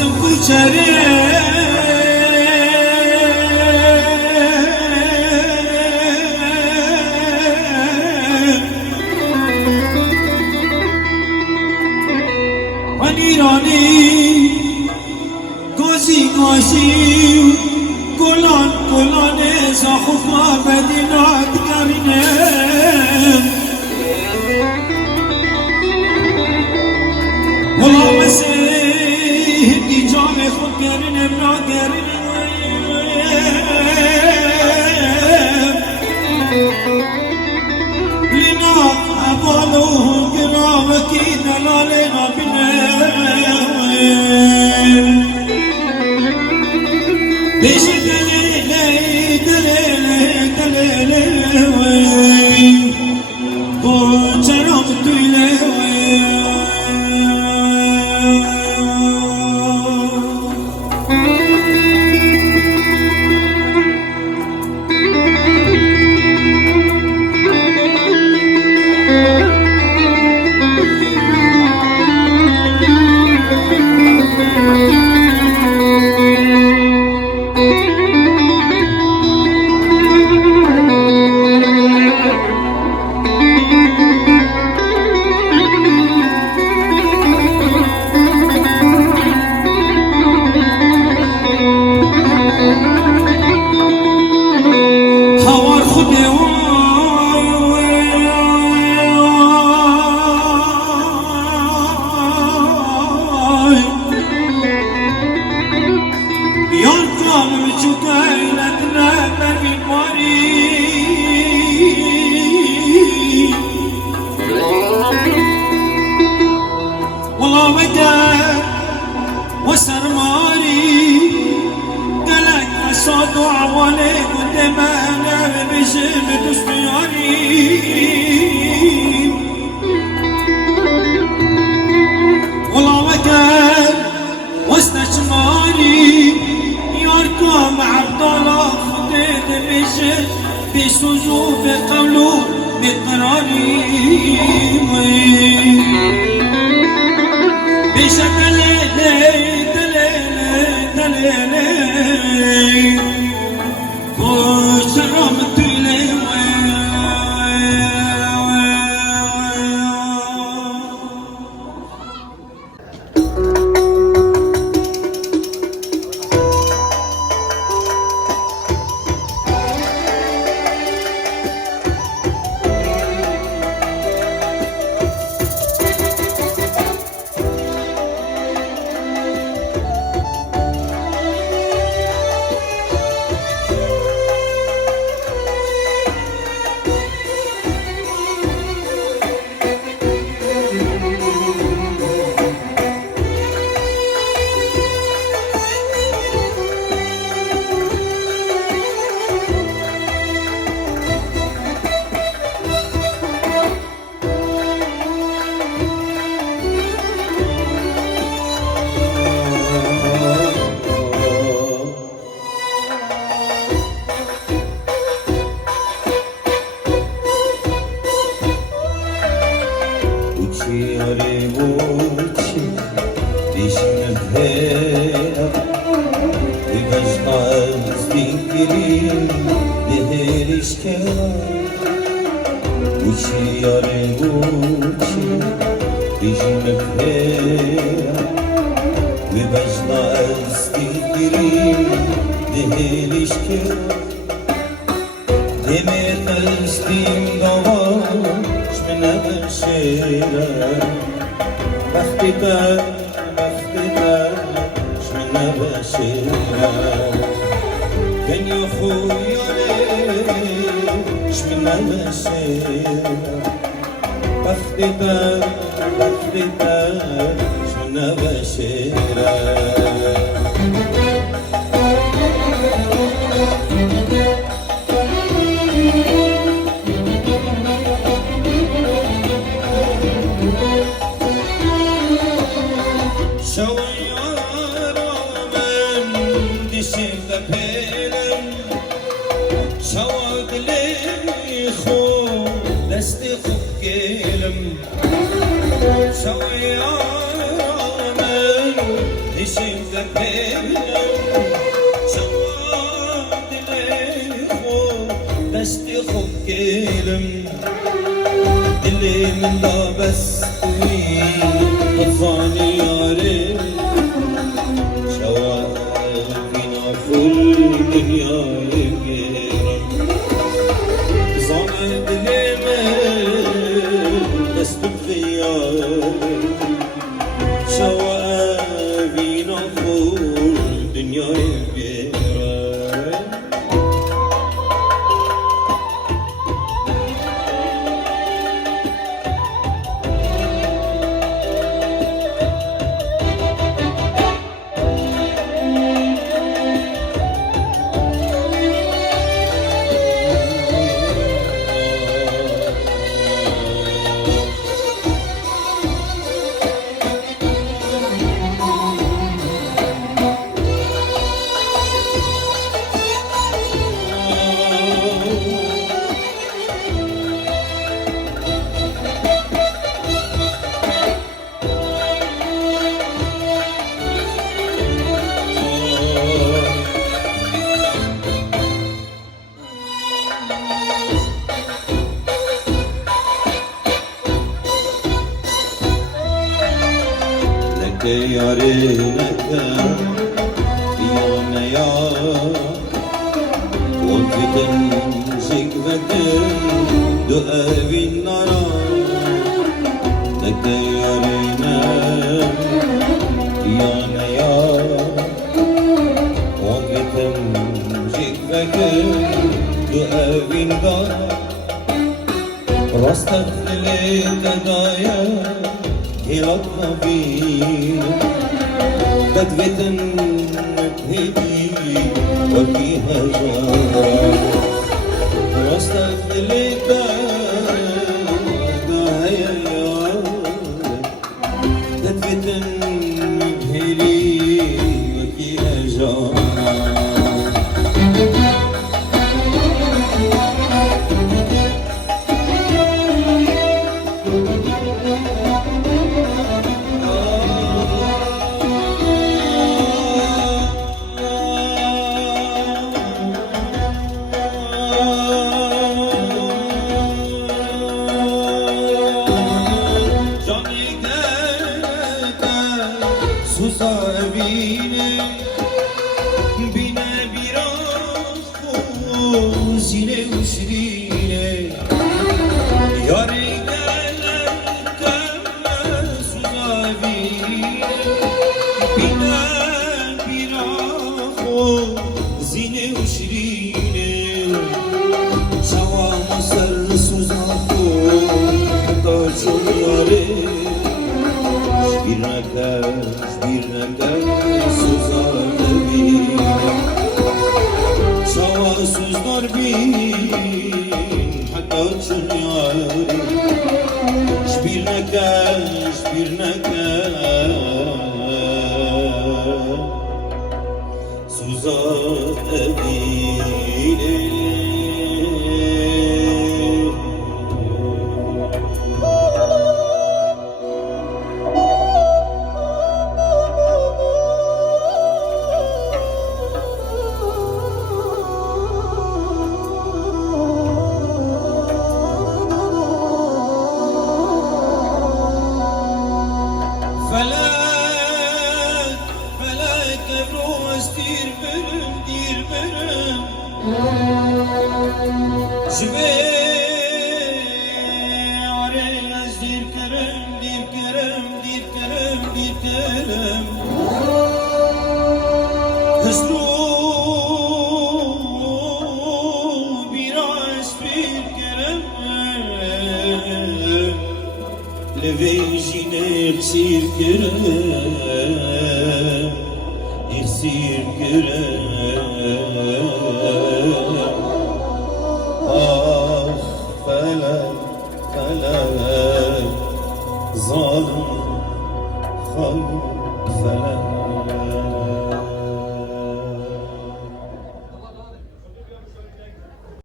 اسم کوچره ایرانی گوزی گوزی گلان گلان زخوفا بدینات کرنه غلام سیدی جام خود کرنه بنا کرنه لنا أبالو قرامك دلالنا بنا بيش دليلي دليلي دليلي بوچرم دويلي وسرماري قلق أصاد وعوالي قدامنا بجيب دستياني والله وكان واستجماري ياركم عبد الله خديد بجيب بسوزو بقولو بقراري بشكل نشيب بينم سواد ليخو دستي خب كلم اللي من دا بس طفاني ياري شواد فينا فل دنيا يبيرم زاند ليمن دست بخياري شواد فينا فل دنيا يبيرم Yarınaka yana Wolfiden zikveten duavin nara Neke yarına yana Wolfiden zikveten duavin nara Rastak للتدايا هيرتنا فيه بدوة هدي وفيها جارة واستغلت دايا بدوة هدي وفيها جارة Zine usrine yare gelka sudavine bina biraho zine usrine şava masar suzaho da çok yare bir nekas suzavine Şavasızlar bin hatta çınarı Şbir nekas Suzat evine Felak evroz dir benim Jve arez dir kerem Hızru biraz bir kerem Levejine iksir kerem